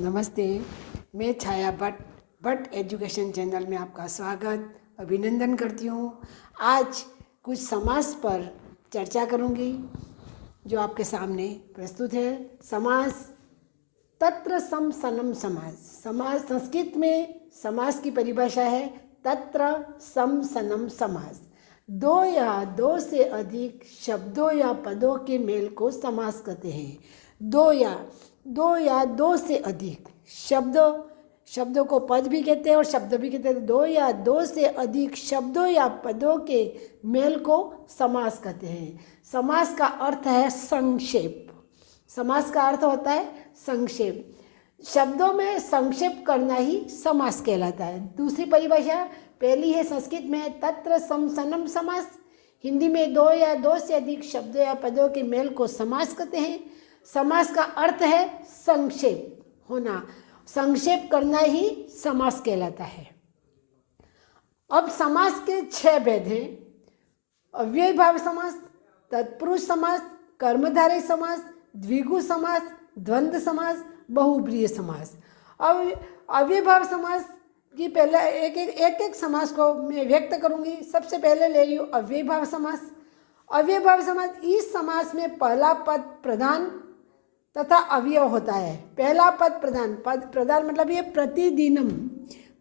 नमस्ते, मैं छाया Bhatt education channel में आपका स्वागत अभिनंदन करती हूँ। आज कुछ समास पर चर्चा करूँगी जो आपके सामने प्रस्तुत है। समास तत्र सम सनम समास। समास संस्कृत में समास की परिभाषा है तत्र सम सनम समास। दो या दो से अधिक शब्दों या पदों के मेल को समास कहते हैं। दो या दो से अधिक शब्दों को पद भी कहते हैं और शब्द भी कहते हैं। दो या दो से अधिक शब्दों या पदों के मेल को समास कहते हैं। समास का अर्थ है संक्षेप। समास का अर्थ होता है संक्षेप। शब्दों में संक्षेप करना ही समास कहलाता है। दूसरी परिभाषा पहली है संस्कृत में तत्र सम सनम समास। हिंदी में दो या दो से अधिक शब्दों या पदों के मेल को समास कहते हैं। समास का अर्थ है संक्षेप होना। संक्षेप करना ही समास कहलाता है। अब समास के 6 भेद हैं। अव्ययीभाव समास, तत्पुरुष समास, कर्मधारय समास, द्विगु समास, द्वंद्व समास, बहुब्रीहि समास। अब अव्ययीभाव समास की पहले एक समास को मैं व्यक्त करूंगी। सबसे पहले ले रही हूँ अव्ययीभाव समास। अव्ययीभाव समास, इस समास में पहला पद प्रधान तथा अवयव होता है। पहला पद प्रधान मतलब ये प्रतिदिनम।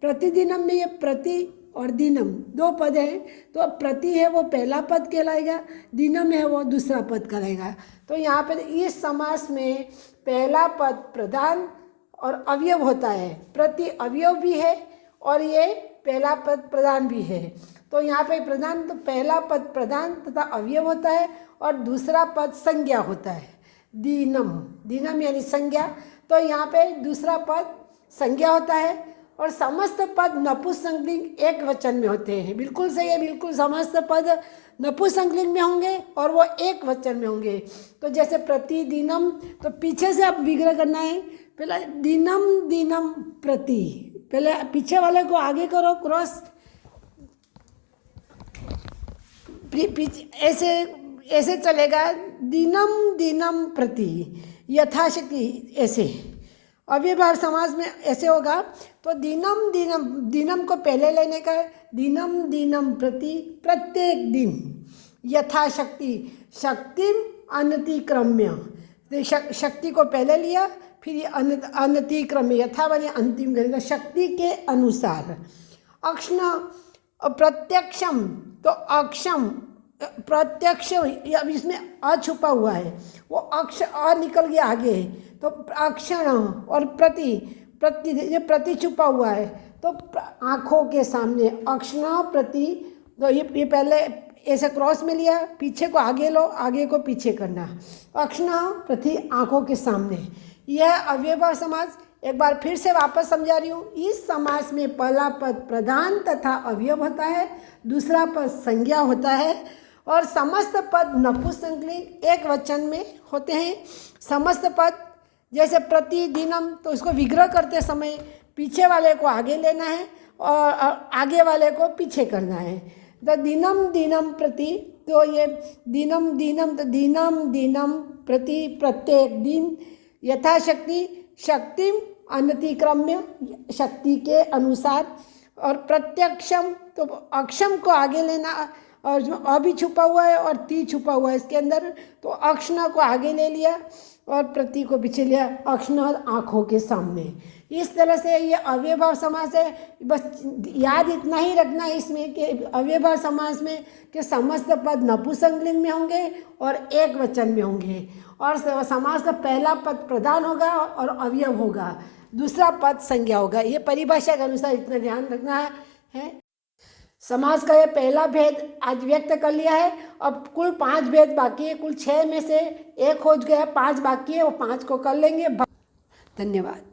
प्रतिदिनम में ये प्रति और दिनम 2 पद हैं। तो प्रति है वो पहला पद कहलाएगा, दिनम है वो दूसरा पद कहलाएगा। तो यहाँ पर इस समास में पहला पद प्रधान और अवयव होता है। प्रति अवयव भी है और ये पहला पद प्रधान भी है। तो यहाँ पे प्रधान तो पहला पद प्रधान तथा अवयव होता है और दूसरा पद संज्ञा होता है। दीनम यानी संज्ञा। तो यहाँ पे दूसरा पद संज्ञा होता है और समस्त पद नपुंसकलिंग एक वचन में होते हैं। बिल्कुल सही है, बिल्कुल। समस्त पद नपुंसकलिंग में होंगे और वो एक वचन में होंगे। तो जैसे प्रतिदिनम, तो पीछे से आप विग्रह करना है। पहला दिनम प्रति, पहले पीछे वाले को आगे करो, क्रॉस, ऐसे चलेगा। दिनम प्रति यथाशक्ति, ऐसे। अव्ययीभाव समास में ऐसे होगा। तो दिनम को पहले लेने का है। दिनम प्रति, प्रत्येक दिन। यथाशक्ति, शक्तिम अनतिक्रम्य। शक्ति को पहले लिया, फिर ये अनतिक्रम्य, यथा बने अंतिम करेगा, शक्ति के अनुसार। अक्षण प्रत्यक्षम, तो अक्षम प्रत्यक्ष, अब इसमें अ छुपा हुआ है, वो अक्ष अ निकल गया आगे, तो अक्षण। और प्रति छुपा हुआ है, तो आँखों के सामने। अक्षण प्रति, तो ये पहले ऐसे क्रॉस में लिया, पीछे को आगे लो, आगे को पीछे करना। अक्षण प्रति, आँखों के सामने। यह अव्ययीभाव समास। एक बार फिर से वापस समझा रही हूँ। इस समास में पहला पद प्रधान तथा अवयव होता है, दूसरा पद संज्ञा होता है और समस्त पद नपुंसकलिंग एक वचन में होते हैं। समस्त पद जैसे प्रतिदिनम, तो उसको विग्रह करते समय पीछे वाले को आगे लेना है और आगे वाले को पीछे करना है। तो दिनम प्रति, तो ये दिनम प्रति, प्रत्येक दिन। यथाशक्ति, शक्तिम अनतिक्रम्य, शक्ति के अनुसार। और प्रत्यक्षम, तो अक्षम को आगे लेना, और जो अ भी छुपा हुआ है और ती छुपा हुआ है इसके अंदर, तो अक्षण को आगे ले लिया और प्रति को पीछे लिया। अक्षण आँखों के सामने। इस तरह से ये अव्ययीभाव समास है। बस याद इतना ही रखना है इसमें कि अव्ययीभाव समास में कि समस्त पद नपुंसकलिंग में होंगे और एक वचन में होंगे। और समास का पहला पद प्रधान होगा और अवयव होगा, दूसरा पद संज्ञा होगा। ये परिभाषा के अनुसार इतना ध्यान रखना है। समास का ये पहला भेद आज व्यक्त कर लिया है। अब कुल 5 भेद बाकी है। कुल 6 में से 1 हो गया, 5 बाकी है, वो 5 को कर लेंगे। धन्यवाद।